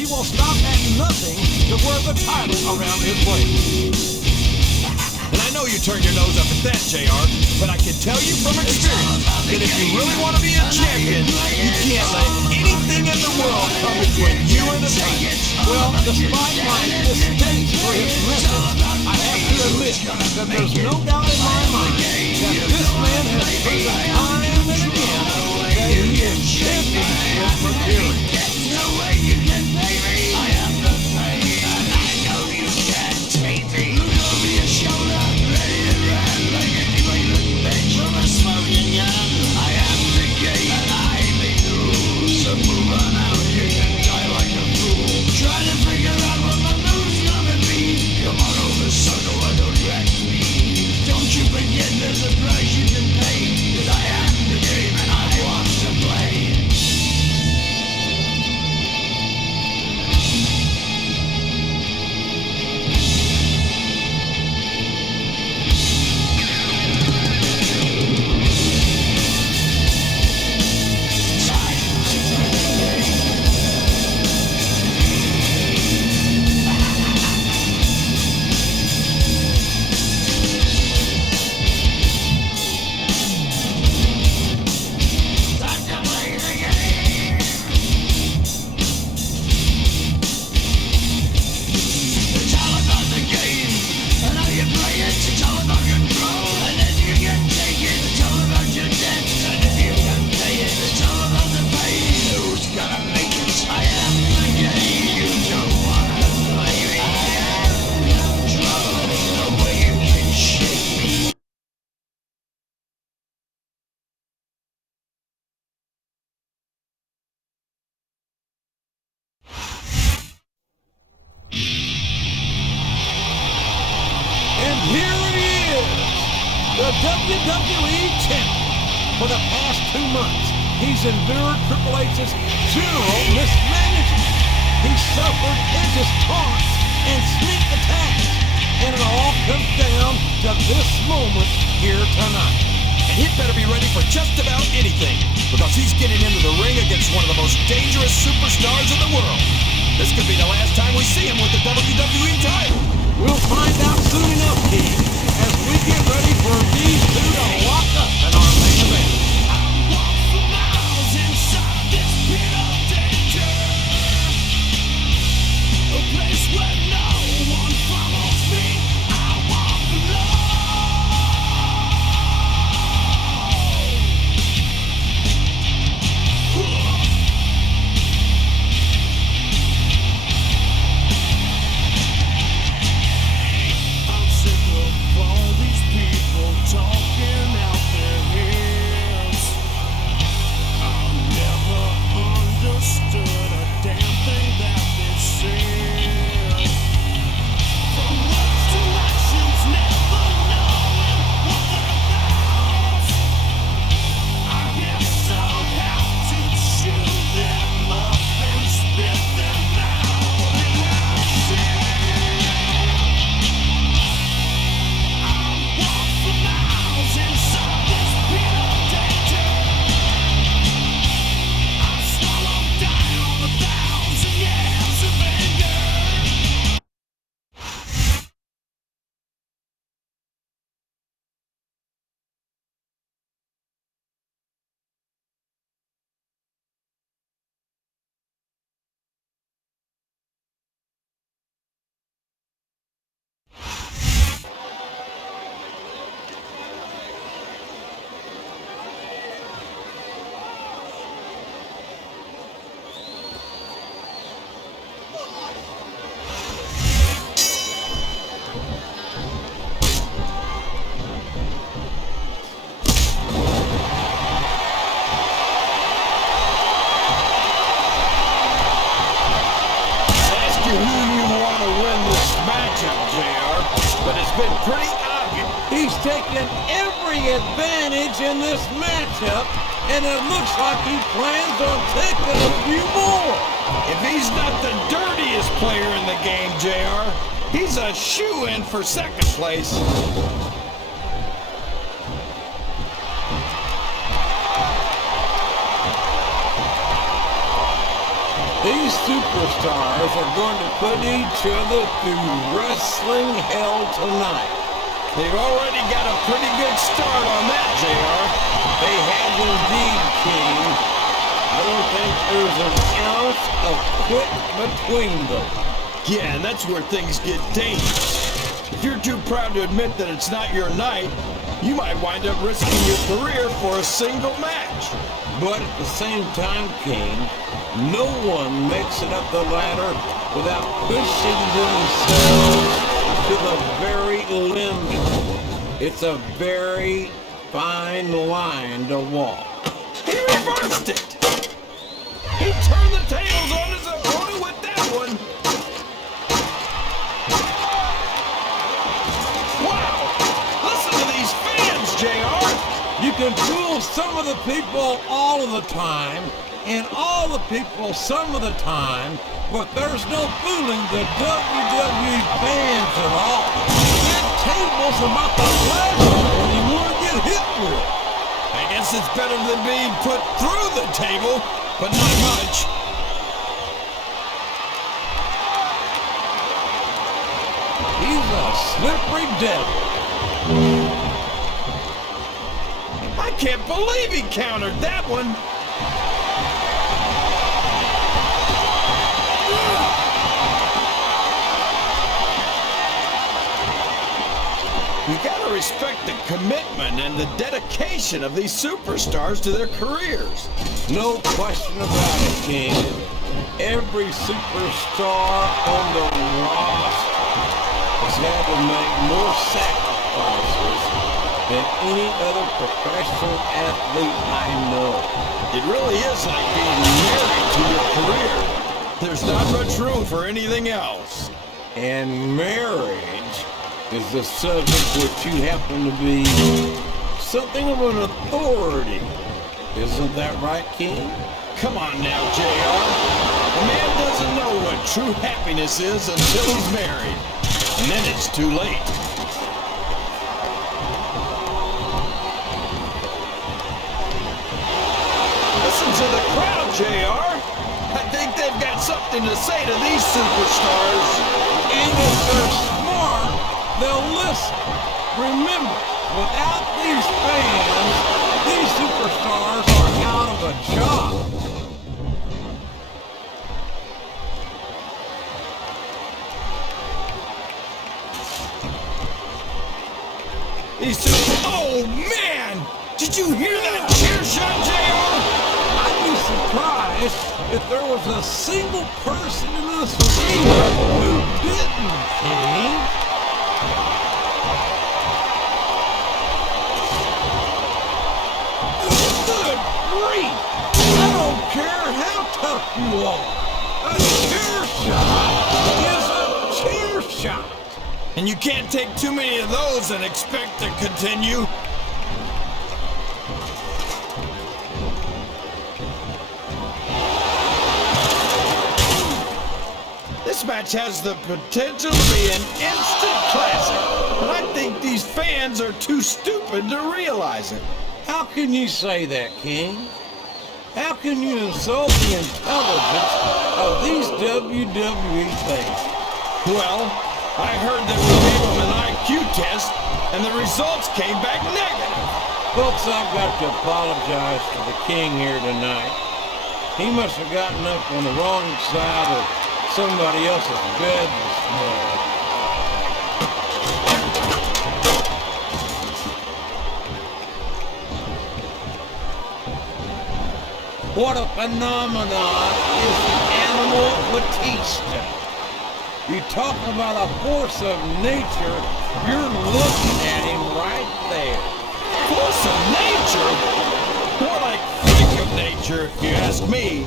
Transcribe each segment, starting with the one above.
he will stop at nothing to wear the title around his waist. And I know you turn your nose up at that, JR, but I can tell you from experience that if you really want to be a champion, you can't let anything in the world come between you and the title. Well, despite my distaste for his methods, I have to admit that there's no doubt in my mind that this man has proven time and again that he is championship material. No way you can pay me. I have to pay, and I know you can't take me. Look over your shoulder, ready to run like a toilet bench from a smoking gun. I am the game, and I make the rules. So move on out, you can die like a fool. Try to figure out what my move's gonna be. Come on over, sucker, why don't you act me? Don't you forget there's a price you can pay. 'Cause I am the game, and I want to play. Here he is, the WWE Champion. For the past 2 months, he's endured Triple H's general mismanagement. He suffered Edge's taunts and sneak attacks. And it all comes down to this moment here tonight. And he'd better be ready for just about anything, because he's getting into the ring against one of the most dangerous superstars in the world. This could be the last time we see him with the WWE title. We'll find out soon enough, Keith, as we get ready for these two to lock up in our main event. I walk for miles inside this pit of danger, a place where no one follows me. I walk alone. I'm sick of all these people talking out their heads. I've never understood a damn thing that they said. From words to actions, never knowing what they're about. I guess I'll have to chew them up and spit them out. And I said, walk for miles inside this pit of danger. I swallowed down 1,000 years of anger. Ask you who you want to win this matchup, JR, but it's been pretty obvious. He's taken every advantage in this matchup, and it looks like he plans on taking a few more. If he's not the dirtiest player in the game, JR, he's a shoo-in for second place. These These superstars are going to put each other through wrestling hell tonight. They've already got a pretty good start on that, JR. They have indeed, King. I don't think there's an ounce of quit between them. Yeah, and that's where things get dangerous. If you're too proud to admit that it's not your night, you might wind up risking your career for a single match. But at the same time, King, no one makes it up the ladder without pushing themselves to the very limit. It's a very fine line to walk. He reversed it. He turned the tables on his opponent with that one. Wow! Listen to these fans, JR. You can fool some of the people all of the time, and all the people some of the time, but there's no fooling the WWE fans at all. That table's about the last one you want to get hit with. I guess it's better than being put through the table, but not much. He's a slippery devil. I can't believe he countered that one. You gotta respect the commitment and the dedication of these superstars to their careers. No question about it, King. Every superstar on the roster has had to make more sacrifices than any other professional athlete I know. It really is like being married to your career. There's not much room for anything else. And marriage is the subject which you happen to be something of an authority. Isn't that right, King? Come on now, JR. A man doesn't know what true happiness is until he's married. And then it's too late. Listen to the crowd, JR. I think they've got something to say to these superstars. And if they're smart, they'll listen. Remember, without these fans, these superstars are out of a job. Oh, man! Did you hear that cheer shot, JR? I'd be surprised if there was a single person in this arena who didn't, King. Good grief! I don't care how tough you are. A chair shot is a chair shot. And you can't take too many of those and expect to continue. This match has the potential to be an instant classic, but I think these fans are too stupid to realize it. How can you say that, King? How can you insult the intelligence of these WWE fans? Well, I heard that we gave them an IQ test, and the results came back negative. Folks, I've got to apologize to the King here tonight. He must have gotten up on the wrong side of somebody else's bed this morning. What a phenomenon is the animal Batista. You talk about a force of nature, you're looking at him right there. Force of nature? More like freak of nature, if you ask me.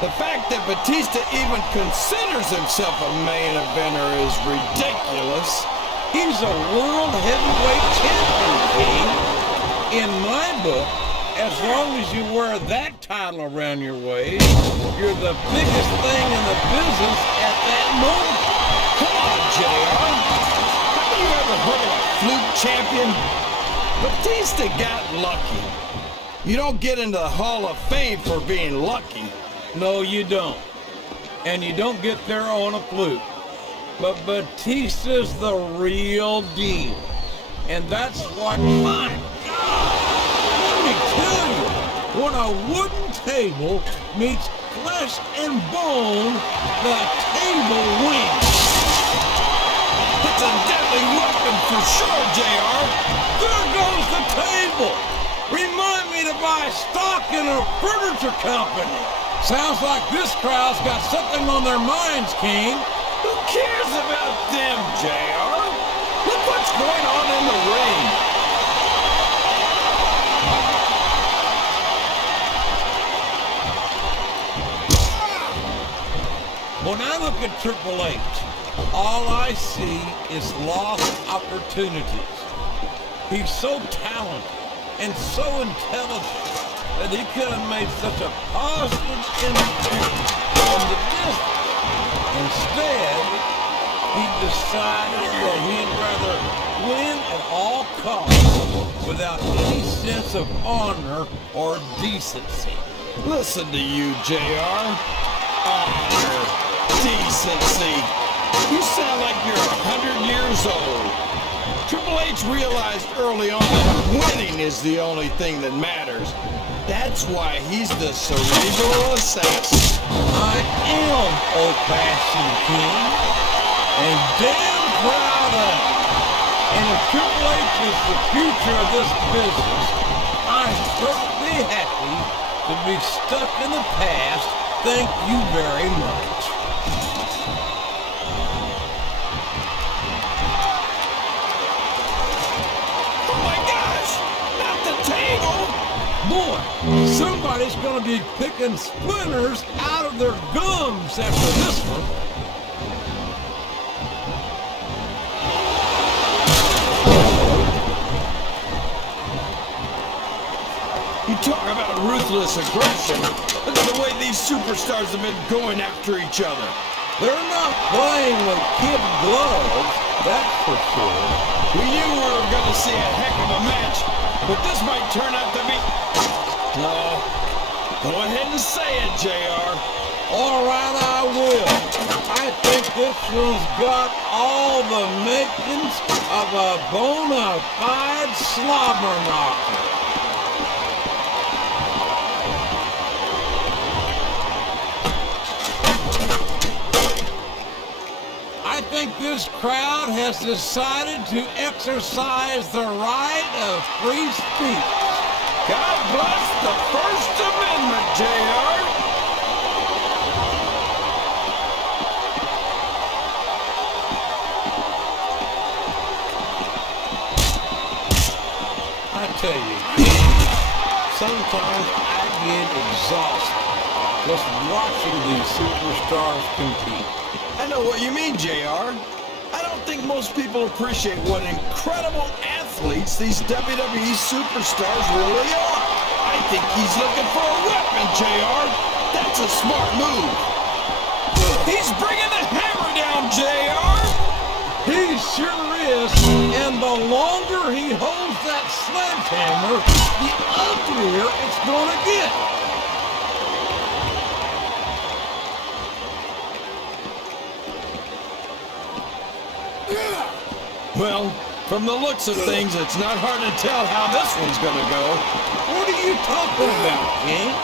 The fact that Batista even considers himself a main eventer is ridiculous. He's a world heavyweight champion, King. In my book, as long as you wear that title around your waist, you're the biggest thing in the business at that moment. Come on, JR. Have you ever heard of a fluke champion? Batista got lucky. You don't get into the Hall of Fame for being lucky. No, you don't. and you don't get there on a fluke. But Batista's the real deal. And that's what, my God, let me tell you, when a wooden table meets flesh and bone, the table wins. It's a deadly weapon for sure, JR. There goes the table. Remind me to buy stock in a furniture company. Sounds like this crowd's got something on their minds, King. Who cares about them, JR? Look what's going on in the ring. When I look at Triple H, all I see is lost opportunities. He's so talented and so intelligent that he could have made such a positive impact on the business. Instead, he decided that he'd rather win at all costs without any sense of honor or decency. Listen to you, JR. Honor, decency. You sound like you're 100 years old. Triple H realized early on that winning is the only thing that matters. That's why he's the cerebral assassin. I am old-fashioned, King, and damn proud of it. And if Triple H is the future of this business, I'm perfectly happy to be stuck in the past. Thank you very much. Oh my gosh! Not the table! Boy, somebody's gonna be picking splinters out of their gums after this one. You talk about ruthless aggression. Look at the way these superstars have been going after each other. They're not playing with kid gloves, that's for sure. We knew we were going to see a heck of a match, but this might turn out to be... No. Go ahead and say it, JR. All right, I will. I think this one's got all the makings of a bona fide slobber knocker. I think this crowd has decided to exercise the right of free speech. God bless the First Amendment, JR. I tell you, sometimes I get exhausted just watching these superstars compete. I know what you mean, JR. I don't think most people appreciate what incredible athletes these WWE superstars really are. I think he's looking for a weapon, JR. That's a smart move. He's bringing the hammer down, JR. He sure is, and the longer he holds that sledgehammer, the uglier it's gonna get. Well, from the looks of things, it's not hard to tell how this one's gonna go. What are you talking about, King?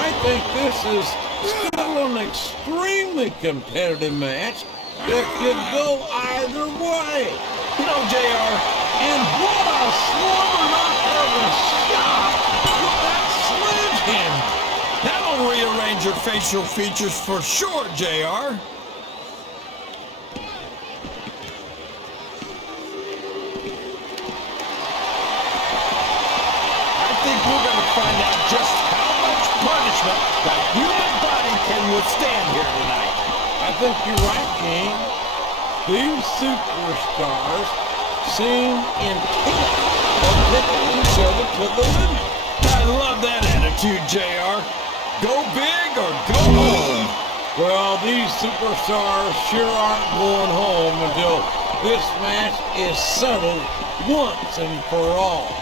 I think this is still an extremely competitive match that could go either way. You know, JR, And what a slobber knocker of a shot with that sledgehammer. that'll rearrange your facial features for sure, JR. We're going to find out just how much punishment the human body can withstand here tonight. I think you're right, King. These superstars seem intent on taking each other to the limit. I love that attitude, JR. Go big or go home. Well, these superstars sure aren't going home until this match is settled once and for all.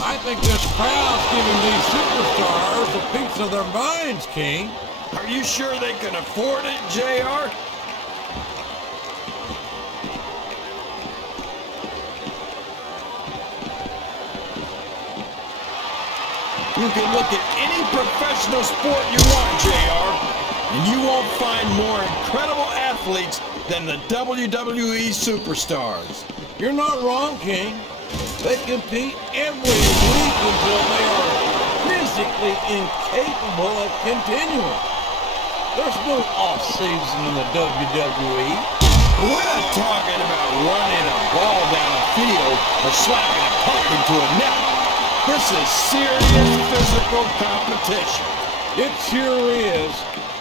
I think this crowd's giving these superstars a piece of their minds, King. Are you sure they can afford it, JR? You can look at any professional sport you want, JR, and you won't find more incredible athletes than the WWE superstars. You're not wrong, King. They compete every week until they are physically incapable of continuing. There's no off-season in the WWE. We're not talking about running a ball down a field or slapping a puck into a net. This is serious physical competition. It sure is.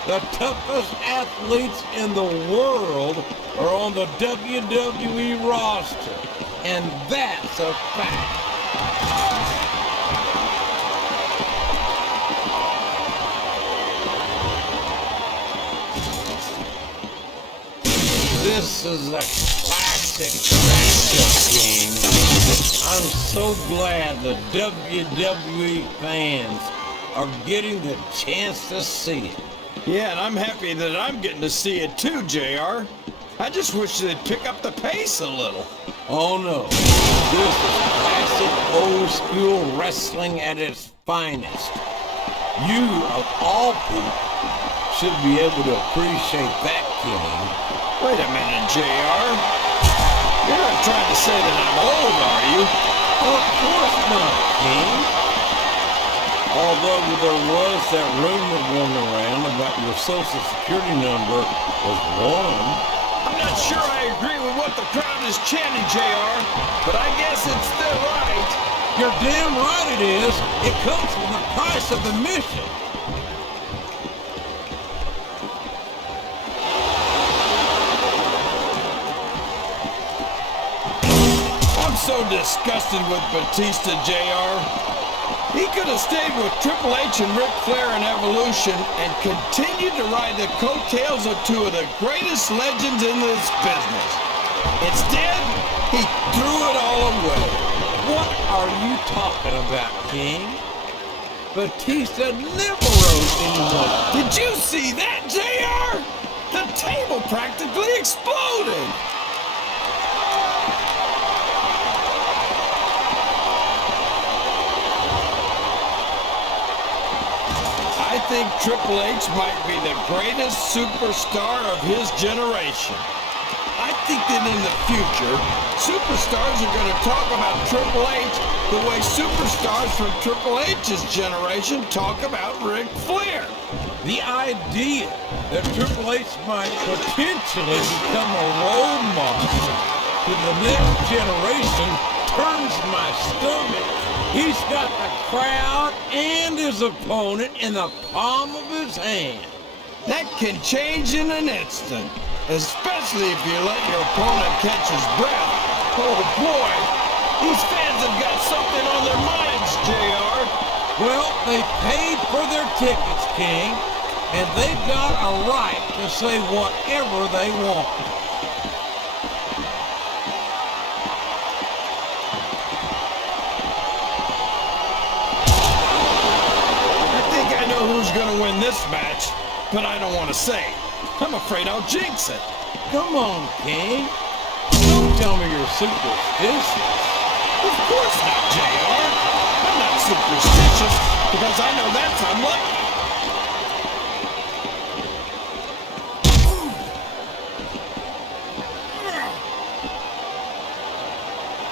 The toughest athletes in the world are on the WWE roster. And that's a fact. This is a classic matchup, King. I'm so glad the WWE fans are getting the chance to see it. Yeah, and I'm happy that I'm getting to see it too, JR. I just wish they'd pick up the pace a little. Oh no, this is classic old school wrestling at its finest. You, of all people, should be able to appreciate that, King. Wait a minute, JR. You're not trying to say that I'm old, are you? Of course not, King. Although there was that rumor going around about your social security number was one. I'm not sure I agree with what the crowd is chanting, JR, but I guess it's their right. You're damn right it is. It comes with the price of admission. I'm so disgusted with Batista, JR. He could have stayed with Triple H and Ric Flair in Evolution and continued to ride the coattails of two of the greatest legends in this business. Instead, he threw it all away. What are you talking about, King? Batista never wrote anyone. Did you see that, JR? The table practically exploded. I think Triple H might be the greatest superstar of his generation. I think that in the future, superstars are going to talk about Triple H the way superstars from Triple H's generation talk about Ric Flair. The idea that Triple H might potentially become a role model to the next generation turns my stomach. He's got the crowd and his opponent in the palm of his hand. That can change in an instant, especially if you let your opponent catch his breath. Oh boy, these fans have got something on their minds, JR. Well, they paid for their tickets, King, and they've got a right to say whatever they want. Who's going to win this match, but I don't want to say. I'm afraid I'll jinx it. Come on, King. Don't tell me you're superstitious. Of course not, JR. I'm not superstitious because I know that's unlucky.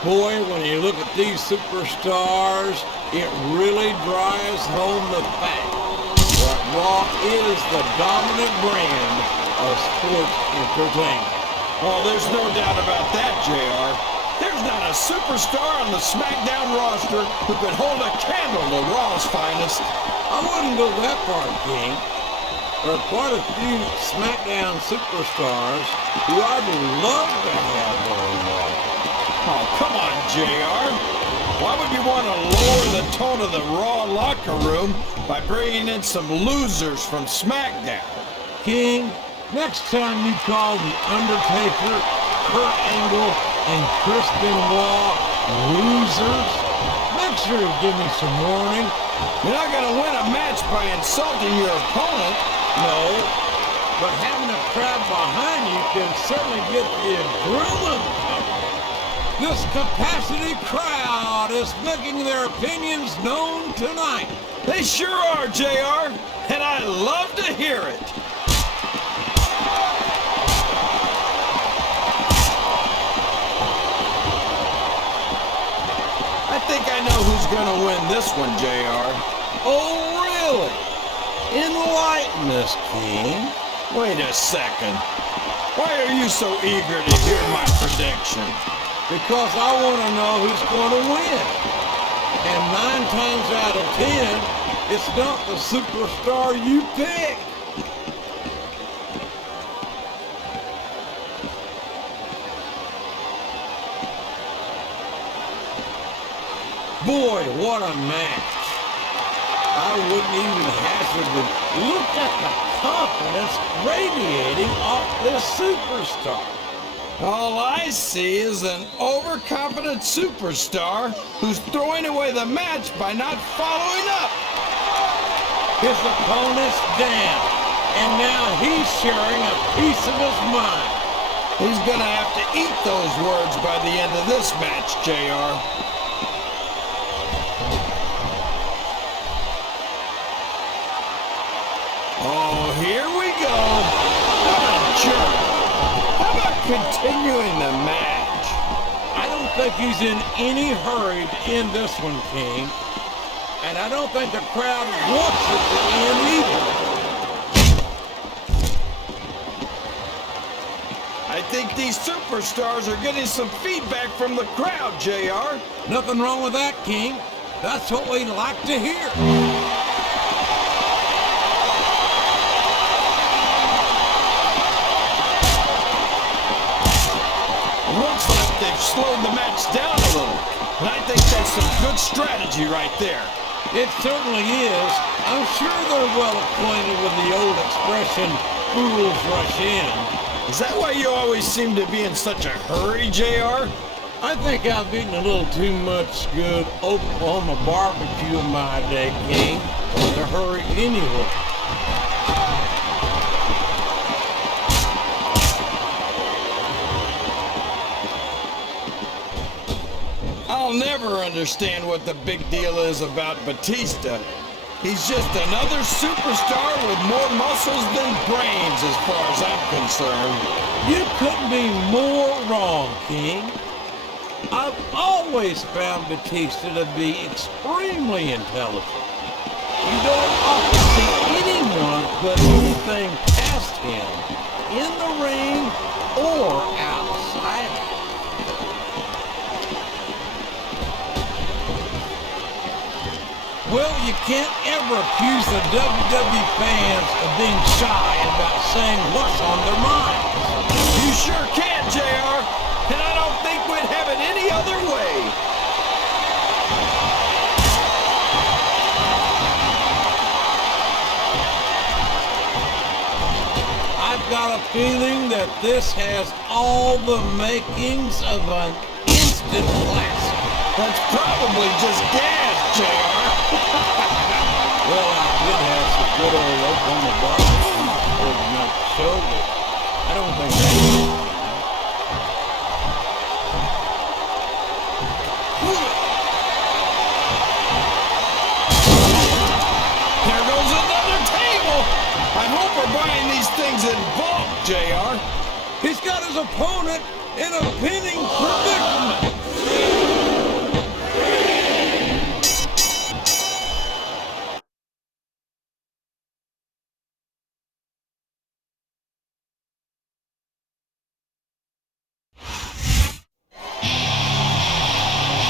Boy, when you look at these superstars, it really drives home the fact that Raw is the dominant brand of sports entertainment. Oh, there's no doubt about that, JR. There's not a superstar on the Smackdown roster who could hold a candle to Raw's finest. I wouldn't go that far, King. There are quite a few Smackdown superstars who I'd love to have on Raw. Oh, come on, JR. Why would you want to lower the tone of the Raw locker room by bringing in some losers from SmackDown? King, next time you call The Undertaker, Kurt Angle, and Chris Benoit losers, make sure you give me some warning. You're not going to win a match by insulting your opponent. No, but having a crowd behind you can certainly get the adrenaline pumping. This capacity crowd is making their opinions known tonight. They sure are, JR, and I love to hear it. I think I know who's gonna win this one, JR. Oh, really? Enlighten us, King. Wait a second. Why are you so eager to hear my prediction? Because I want to know who's going to win. And 9 times out of 10, it's not the superstar you pick. Boy, what a match. I wouldn't even hazard to look at the confidence radiating off this superstar. All I see is an overconfident superstar who's throwing away the match by not following up. His opponent's down, and now he's sharing a piece of his mind. He's gonna have to eat those words by the end of this match, JR. Oh, here we go. What a jerk. How about continuing the match? I don't think he's in any hurry to end this one, King. And I don't think the crowd wants it to end either. I think these superstars are getting some feedback from the crowd, JR. Nothing wrong with that, King. That's what we like to hear. Looks like they've slowed the match down a little. And I think that's some good strategy right there. It certainly is. I'm sure they're well acquainted with the old expression, fools rush in. Is that why you always seem to be in such a hurry, JR? I think I've eaten a little too much good Oklahoma barbecue in my day, King, to hurry anywhere. I'll never understand what the big deal is about Batista. He's just another superstar with more muscles than brains as far as I'm concerned. You couldn't be more wrong, King. I've always found Batista to be extremely intelligent. You don't often see anyone put anything past him in the ring or outside it. Well, you can't ever accuse the WWE fans of being shy about saying what's on their minds. You sure can, JR, and I don't think we'd have it any other way. I've got a feeling that this has all the makings of an instant classic. That's probably just gas, JR. Well, I did have some good old Oklahoma barbecue before the night show, but I don't think that's There goes another table. I hope we're buying these things in bulk, JR. He's got his opponent in a pinning predicament.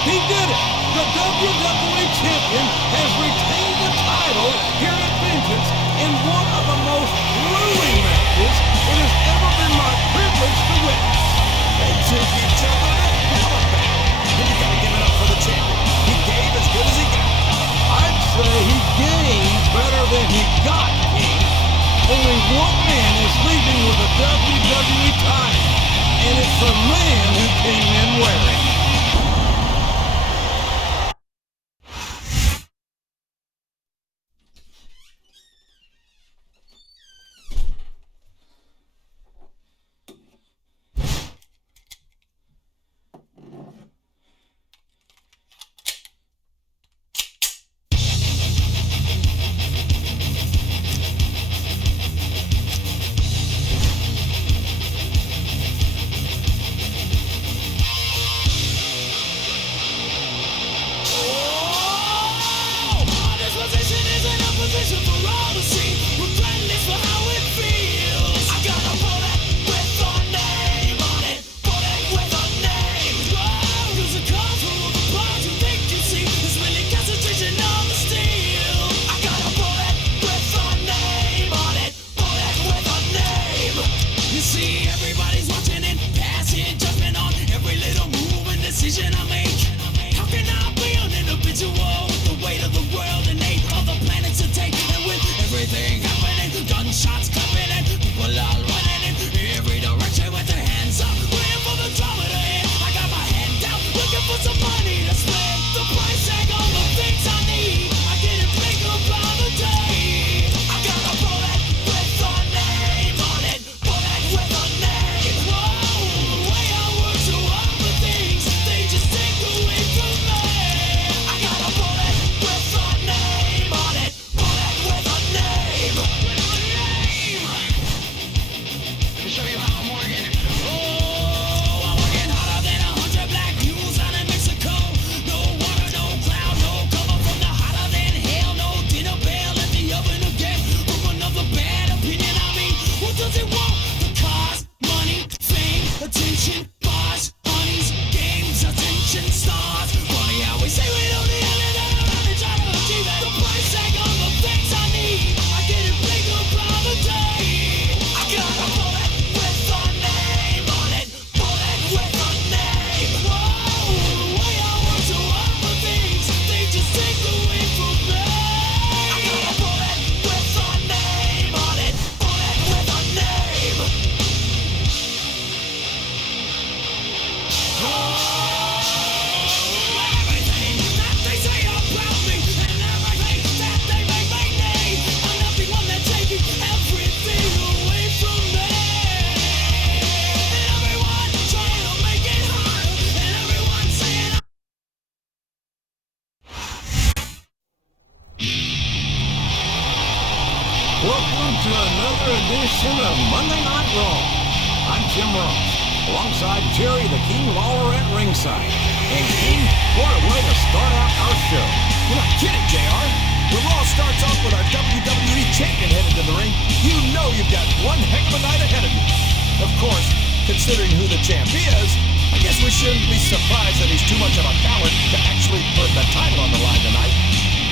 He did it! The WWE Champion has retained the title here at Vengeance in one of the most grueling matches it has ever been my privilege to witness. They took each other to hell about. And you gotta give it up for the champion. He gave as good as he got. I'd say he gave better than he got, King. Only one man is leaving with the WWE title, and it's the man who came in wearing it. Welcome to another edition of Monday Night Raw. I'm Jim Ross, alongside Jerry the King Lawler at ringside. And King, what a way to start out our show. You're not kidding, JR. When Raw starts off with our WWE champion headed to the ring, you know you've got one heck of a night ahead of you. Of course, considering who the champ is, I guess we shouldn't be surprised that he's too much of a coward to actually put the title on the line tonight.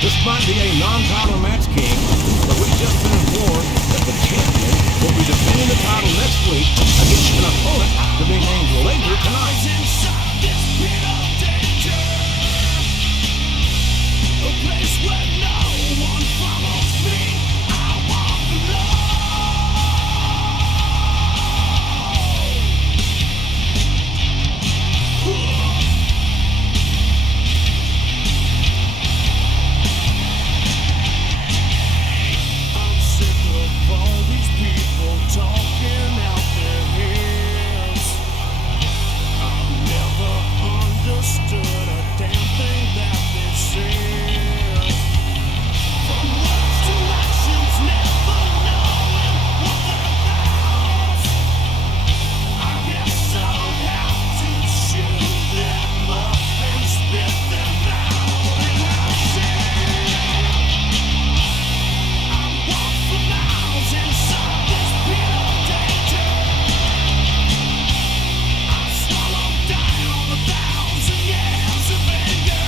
This might be a non-title match, King, but we've just been informed that the champion will be defending the title next week against an opponent to be named later tonight. Inside this pit of danger, a place where no one follows me. I walk alone. I'm sick of all these people talking out their heads. I've never understood a damn thing that they said. From words to actions, never knowing what they're about. I guess I'll have to shoot them up and spit them out. And I said, I walk for miles inside this pit of danger. I swallow down 1,000 years of anger.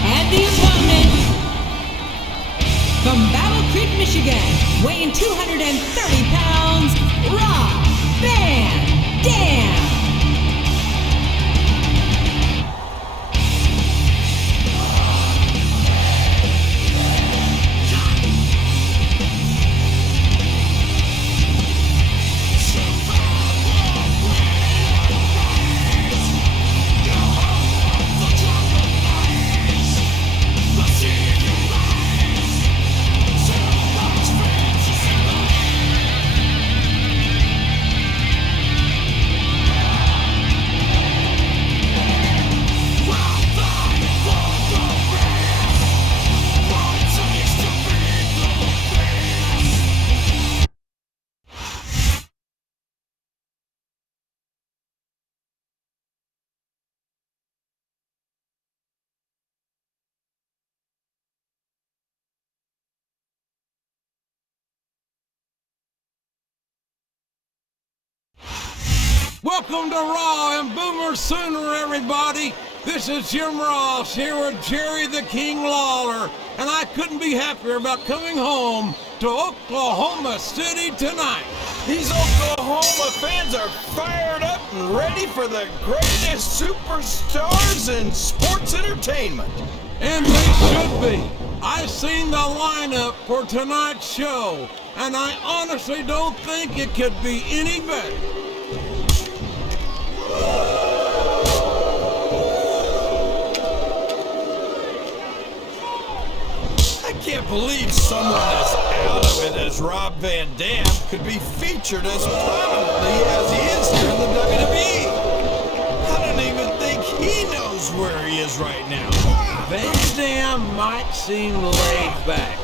And the opponent, from Battle Creek, Michigan, weighing 230 pounds, Rob Van Dam. Welcome to Raw and Boomer Sooner, everybody. This is Jim Ross here with Jerry the King Lawler, and I couldn't be happier about coming home to Oklahoma City tonight. These Oklahoma fans are fired up and ready for the greatest superstars in sports entertainment. And they should be. I've seen the lineup for tonight's show, and I honestly don't think it could be any better. I can't believe someone as out of it as Rob Van Dam could be featured as prominently as he is here in the WWE. I don't even think he knows where he is right now. Van Dam might seem laid back,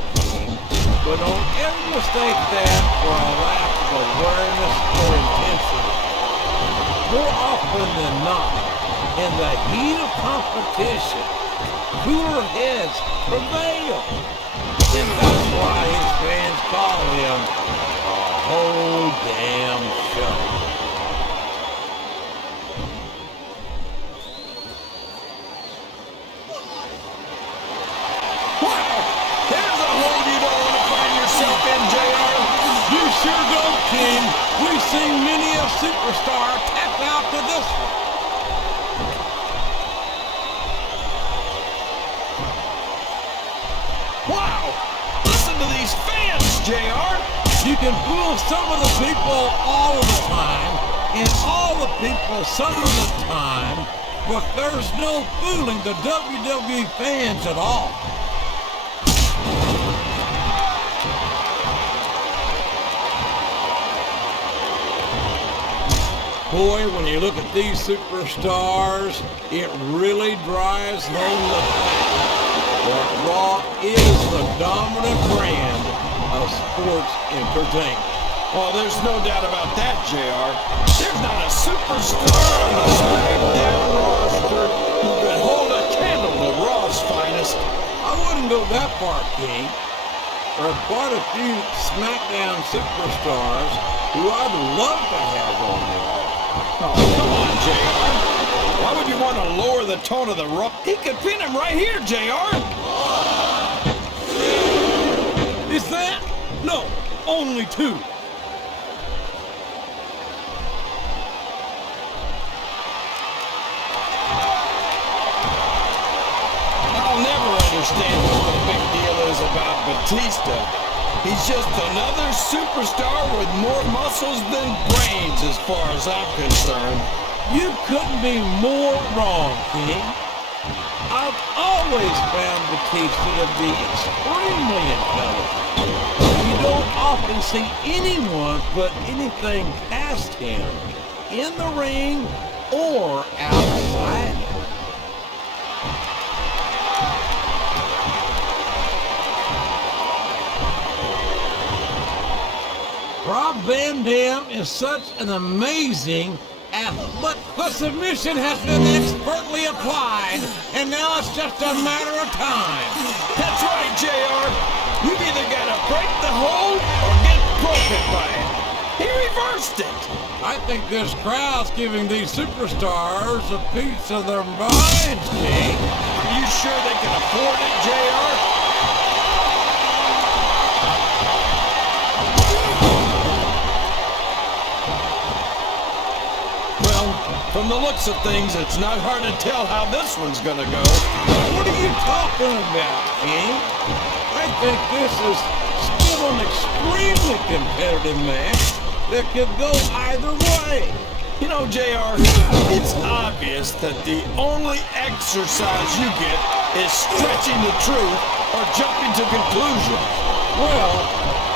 but don't ever mistake that for a lack of awareness or intensity. More often than not, in the heat of competition, cooler heads prevail. And that's why his fans call him the whole damn show. Wow! There's a hole you don't want to find yourself in, JR. You sure don't, King. We've seen many a superstar tap out to this one. Wow! Listen to these fans, JR. You can fool some of the people all of the time, and all the people some of the time, but there's no fooling the WWE fans at all. Boy, when you look at these superstars, it really drives home the fact that Raw is the dominant brand of sports entertainment. Oh, there's no doubt about that, JR. There's not a superstar on the Smackdown roster who could hold a candle to Raw's finest. I wouldn't go that far, King. There are quite a few Smackdown superstars who I'd love to have on Raw. Oh, come on, JR. Why would you want to lower the tone of the Raw? He could pin him right here, JR. Is that? No, only two. I'll never understand what the big deal is about Batista. He's just another superstar with more muscles than brains as far as I'm concerned. You couldn't be more wrong, King. I've always found Batista to be extremely intelligent. You don't often see anyone put anything past him in the ring or outside it. Rob Van Dam is such an amazing athlete, but the submission has been expertly applied, and now it's just a matter of time. That's right, JR. You've either got to break the hold or get broken by it. He reversed it. I think this crowd's giving these superstars a piece of their minds, King. Are you sure they can afford it, JR? From the looks of things, it's not hard to tell how this one's gonna go. What are you talking about, King? I think this is still an extremely competitive match that could go either way. You know, JR, it's obvious that the only exercise you get is stretching the truth or jumping to conclusions. Well,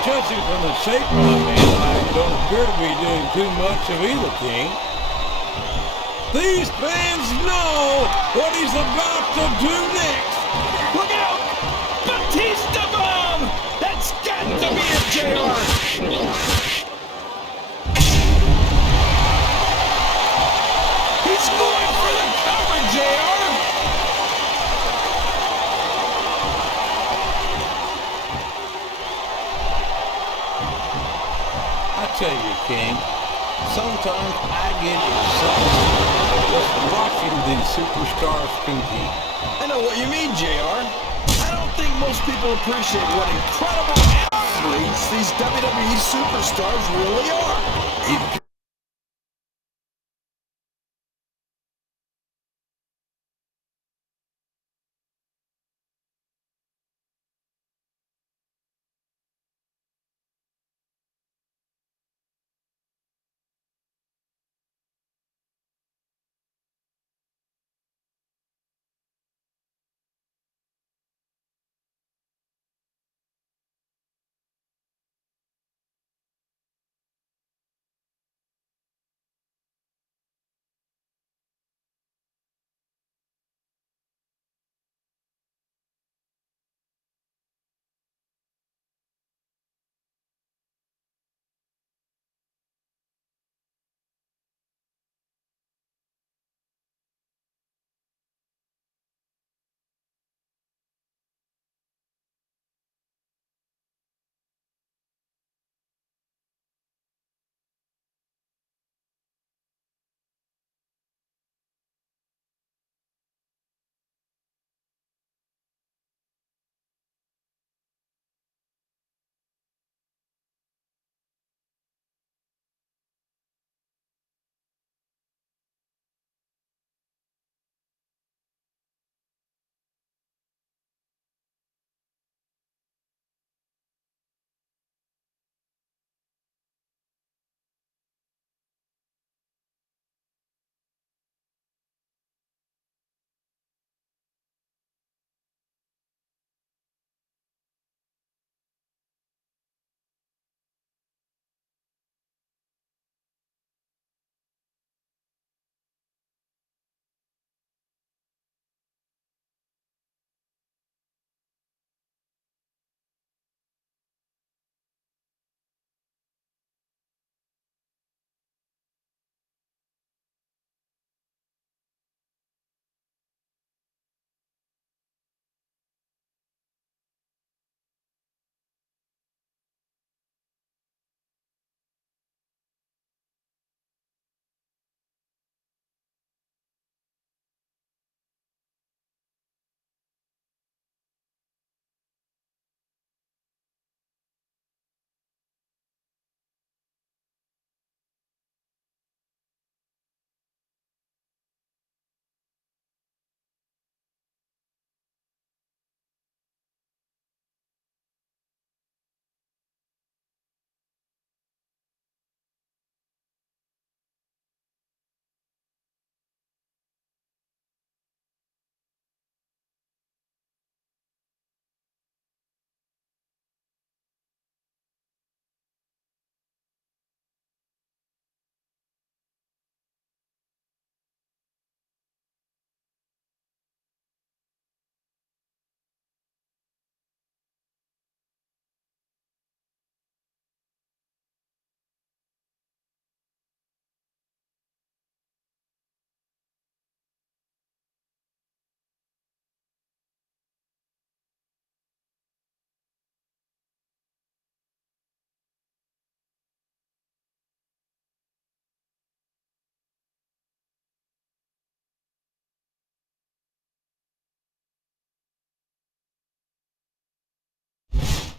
judging from the shape I'm in, I don't appear to be doing too much of either, King. These fans know what he's about to do next. Look out! Batista bomb! That's got to be it, JR! He's going for the cover, JR! I tell you, King, sometimes I get excited just watching these superstars compete. I know what you mean, JR. I don't think most people appreciate what incredible athletes these WWE superstars really are.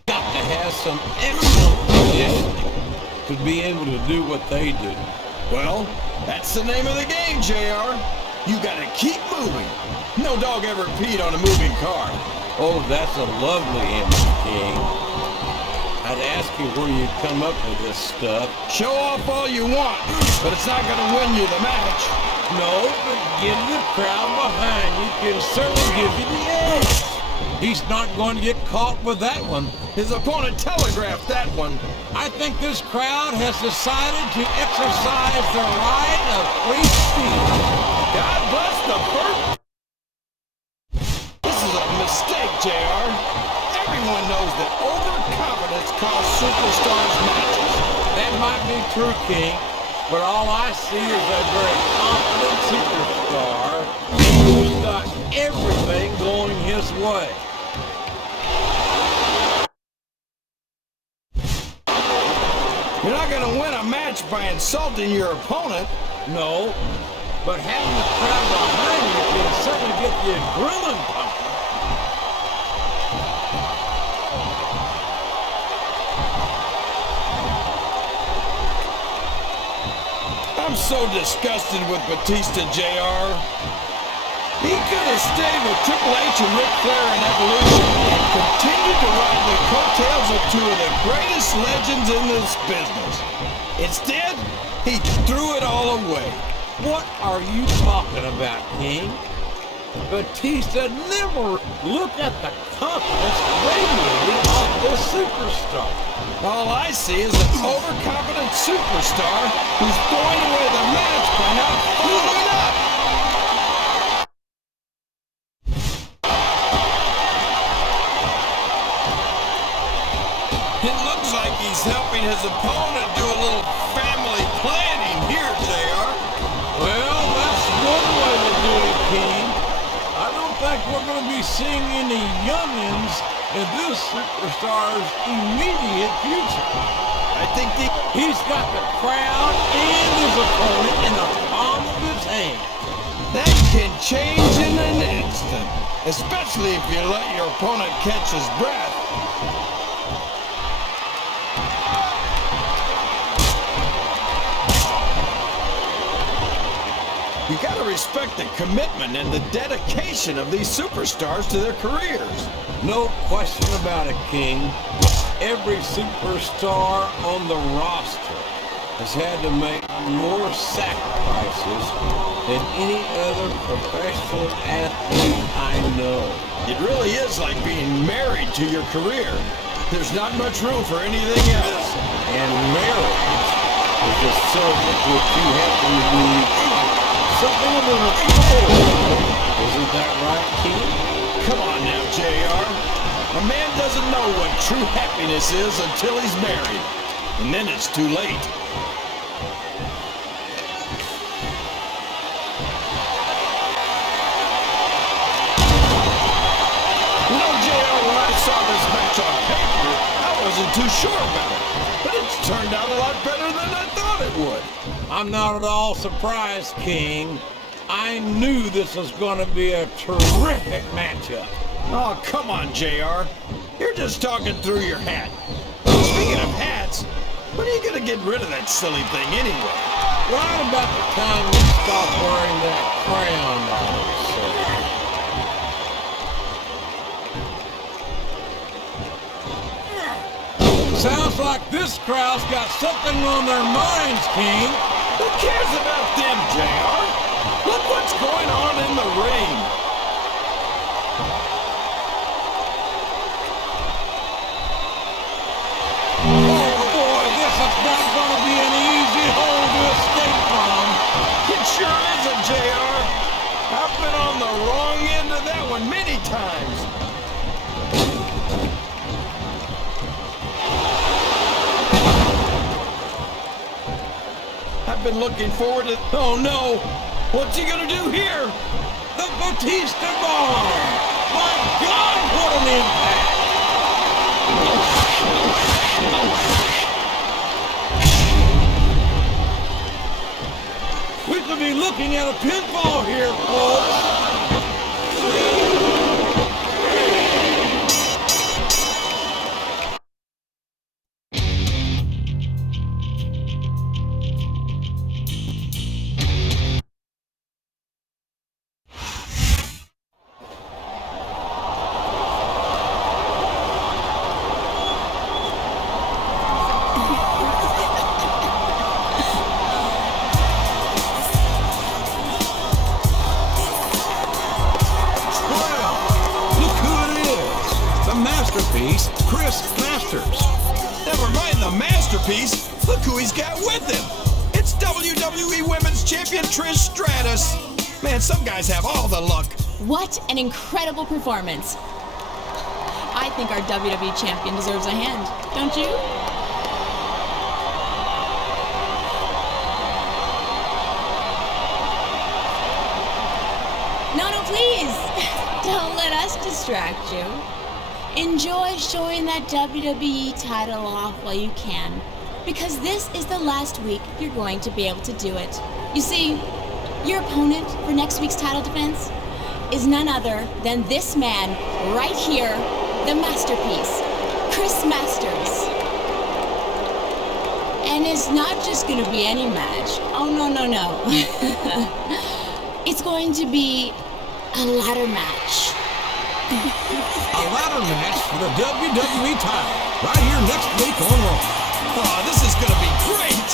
got to have some excellent conditioning to be able to do what they do. Well, that's the name of the game, JR. You gotta keep moving. No dog ever peed on a moving car. Oh, that's a lovely image, King. I'd ask you where you come up with this stuff. Show off all you want, but it's not gonna win you the match. No, but get the crowd behind you can certainly give you the edge. He's not going to get caught with that one. His opponent telegraphed that one. I think this crowd has decided to exercise the right of free speech. God bless the first. This is a mistake, JR. Everyone knows that overconfidence costs superstars matches. That might be true, King, but all I see is a very confident superstar who's got everything going his way. You're not going to win a match by insulting your opponent. No, but having the crowd behind you can certainly get the adrenaline pumping. I'm so disgusted with Batista, JR. He could have stayed with Triple H and Ric Flair in Evolution and continued to ride the coattails of two of the greatest legends in this business. Instead, he threw it all away. What are you talking about, King? Batista never looked at the confidence radiating off this superstar. All I see is an overconfident superstar who's throwing away the match by not following up. It looks like he's helping his opponent do a little family planning here, JR. Well, that's one way to do it, King. I don't think we're going to be seeing any youngins in this superstar's immediate future. I think He's got the crowd and his opponent in the palm of his hand. that can change in an instant, especially if you let your opponent catch his breath. You gotta respect the commitment and the dedication of these superstars to their careers. No question about it, King. Every superstar on the roster has had to make more sacrifices than any other professional athlete I know. It really is like being married to your career. There's not much room for anything else. And marriage is the subject which you happen to be something of an authority. Isn't that right, King? Come on now, JR. A man doesn't know what true happiness is until he's married. And then it's too late. You know, JR, when I saw this match on paper, I wasn't too sure about it. But it's turned out a lot better than I thought it would. I'm not at all surprised, King. I knew this was going to be a terrific matchup. Oh, come on, JR. You're just talking through your hat. Speaking of hats, when are you going to get rid of that silly thing anyway? Right about the time you stop wearing that crown on yourself. Sounds like this crowd's got something on their minds, King. Who cares about them, JR? Look what's going on in the ring. Oh boy, this is not going to be an easy hole to escape from. It sure isn't, JR. I've been on the wrong end of that one many times. I've been looking forward to... Oh no! What's he gonna do here? The Batista Bomb! My God, what an impact! We could be looking at a pinfall here, folks. masterpiece, look who he's got with him. It's WWE Women's Champion Trish Stratus. Man, some guys have all the luck. What an incredible performance. I think our WWE champion deserves a hand, don't you? No, please. Don't let us distract you. Enjoy showing that WWE title off while you can, because this is the last week you're going to be able to do it. You see, your opponent for next week's title defense is none other than this man right here, the masterpiece, Chris Masters. And it's not just going to be any match. Oh, no. It's going to be a ladder match. A ladder match for the WWE title right here next week on Raw. Oh, this is going to be great.